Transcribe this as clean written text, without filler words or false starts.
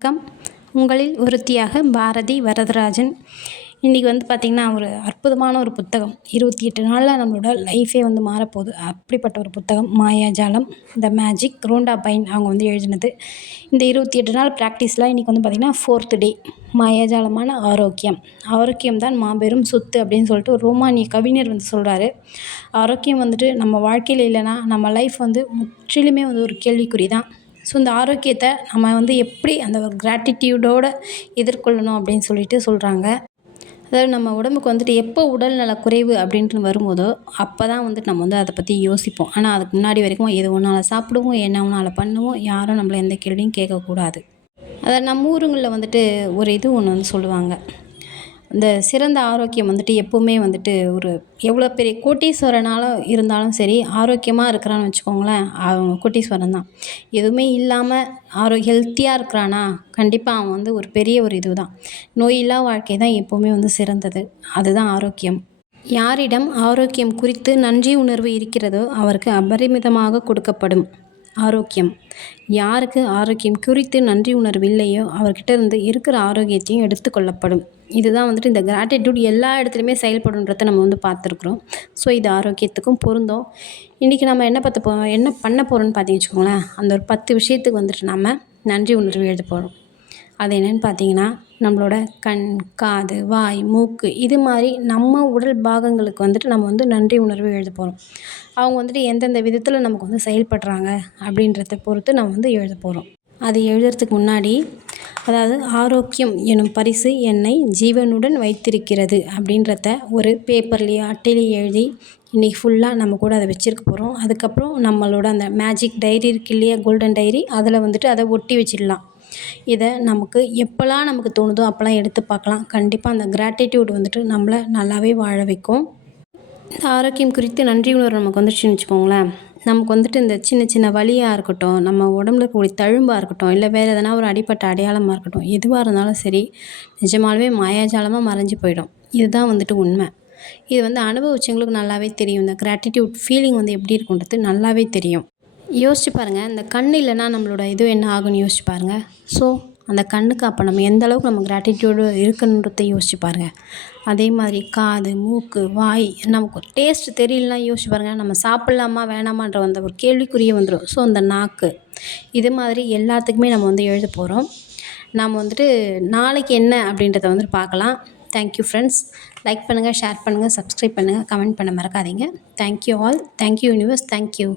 வணக்கம். உங்களில் ஒருத்தியாக பாரதி வரதராஜன். இன்றைக்கி பார்த்திங்கன்னா ஒரு அற்புதமான ஒரு புத்தகம். 28 நாளில் நம்மளோட லைஃபே மாறப்போகுது. அப்படிப்பட்ட ஒரு புத்தகம் மாயாஜாலம், த மேஜிக். ரோண்டா பைன் அவங்க எழுதினது. இந்த 28 நாள் ப்ராக்டிஸில் இன்றைக்கி பார்த்திங்கன்னா 4th டே. மாயாஜாலமான ஆரோக்கியம். ஆரோக்கியம் தான் மாபெரும் சொத்து அப்படின்னு சொல்லிட்டு ஒரு ரோமானிய கவிஞர் சொல்கிறாரு. ஆரோக்கியம் நம்ம வாழ்க்கையில் இல்லைன்னா நம்ம லைஃப் முற்றிலுமே ஒரு கேள்விக்குறி தான். ஸோ இந்த ஆரோக்கியத்தை நம்ம எப்படி அந்த ஒரு கிராட்டிடியூடோடு எதிர்கொள்ளணும் அப்படின்னு சொல்லிட்டு சொல்கிறாங்க. அதாவது நம்ம உடம்புக்கு எப்போ உடல்நல குறைவு அப்படின்ட்டு வரும்போதோ அப்போ தான் நம்ம அதை பற்றி யோசிப்போம். ஆனால் அதுக்கு முன்னாடி வரைக்கும் எது ஒன்றால் சாப்பிடுவோம், என்ன ஒன்றால் பண்ணுவோம், யாரும் நம்மளை எந்த கேள்வியும் கேட்கக்கூடாது. அதாவது நம்ம ஊருங்களில் ஒரு இது ஒன்று சொல்லுவாங்க. இந்த சிறந்த ஆரோக்கியம் எப்போவுமே ஒரு எவ்வளோ பெரிய கோட்டீஸ்வரனால இருந்தாலும் சரி, ஆரோக்கியமாக இருக்கிறான்னு வச்சுக்கோங்களேன், அவங்க கோட்டீஸ்வரன் தான். எதுவுமே இல்லாமல் ஹெல்த்தியாக இருக்கிறானா, கண்டிப்பாக அவன் ஒரு பெரிய ஒரு இது தான். நோயில்லா வாழ்க்கை தான் எப்போவுமே சிறந்தது. அதுதான் ஆரோக்கியம். யாரிடம் ஆரோக்கியம் குறித்து நன்றி உணர்வு இருக்கிறதோ அவருக்கு அபரிமிதமாக கொடுக்கப்படும். ஆரோக்கியம். யாருக்கு ஆரோக்கியம் குறித்து நன்றி உணர்வு இல்லையோ அவர்கிட்ட இருந்து இருக்கிற ஆரோக்கியத்தையும் எடுத்து கொள்ளப்படும். இதுதான் இந்த கிராட்டிடியூட் எல்லா இடத்துலையுமே செயல்படுன்றதை நம்ம பார்த்துருக்குறோம். ஸோ இது ஆரோக்கியத்துக்கும் பொருந்தும். இன்றைக்கி நம்ம என்ன பண்ண போகிறோம்னு பார்த்தீங்கன்னு வச்சுக்கோங்களேன், அந்த ஒரு 10 விஷயத்துக்கு நம்ம நன்றி உணர்வு எழுத போகிறோம். அது என்னென்னு பார்த்தீங்கன்னா, நம்மளோட கண், காது, வாய், மூக்கு இது மாதிரி நம்ம உடல் பாகங்களுக்கு நம்ம நன்றி உணர்வு எழுத போகிறோம். அவங்க எந்தெந்த விதத்தில் நமக்கு செயல்படுறாங்க அப்படின்றத பொறுத்து நம்ம எழுத போகிறோம். அது எழுதுறதுக்கு முன்னாடி, அதாவது ஆரோக்கியம் எனும் பரிசு என்னை ஜீவனுடன் வைத்திருக்கிறது அப்படின்றத ஒரு பேப்பர்லேயோ அட்டையிலேயே எழுதி இன்றைக்கி ஃபுல்லாக நம்ம கூட அதை வச்சுருக்க போகிறோம். அதுக்கப்புறம் நம்மளோட அந்த மேஜிக் டைரி இருக்கு இல்லையா, கோல்டன் டைரி, அதில் அதை ஒட்டி வச்சிடலாம். இதை நமக்கு எப்போல்லாம் நமக்கு தோணுதோ அப்போல்லாம் எடுத்து பார்க்கலாம். கண்டிப்பாக அந்த கிராட்டிடியூட் நம்மளை நல்லாவே வாழ வைக்கும். இந்த ஆரோக்கியம் குறித்து நன்றி உணர்வு நமக்கு வந்துச்சுன்னு வச்சுக்கோங்களேன், நமக்கு இந்த சின்ன சின்ன வலியாக இருக்கட்டும், நம்ம உடம்புல இருக்கக்கூடிய தழும்பாக இருக்கட்டும், இல்லை வேறு எதனா ஒரு அடிப்பட்ட அடையாளமாக இருக்கட்டும், எதுவாக இருந்தாலும் சரி, நிஜமாலுமே மாயாஜாலமாக மறைஞ்சு போயிடும். இதுதான் உண்மை. இது அனுபவிச்சவங்களுக்கு நல்லாவே தெரியும். இந்த கிராட்டிடியூட் ஃபீலிங் எப்படி இருக்குன்றது நல்லாவே தெரியும். யோசிச்சு பாருங்கள், இந்த கண் இல்லைன்னா நம்மளோட இது என்ன ஆகும்னு யோசிச்சு பாருங்கள். ஸோ அந்த கண்ணுக்கு அப்போ நம்ம எந்த அளவுக்கு நம்ம கிராட்டிடியூடு இருக்குன்றதை யோசிச்சு பாருங்கள். அதே மாதிரி காது, மூக்கு, வாய், நமக்கு டேஸ்ட் தெரியலனா யோசிச்சு பாருங்கள், நம்ம சாப்பிட்லாமா வேணாமான்ற ஒரு கேள்விக்குறியே வந்துடும். ஸோ அந்த நாக்கு, இது மாதிரி எல்லாத்துக்குமே நம்ம எழுத போகிறோம். நாம் நாளைக்கு என்ன அப்படின்றத பார்க்கலாம். Thank you friends. லைக் பண்ணுங்கள், ஷேர் பண்ணுங்கள், சப்ஸ்கிரைப் பண்ணுங்கள், கமெண்ட் பண்ண மறக்காதீங்க. Thank you all. Thank you universe. Thank you.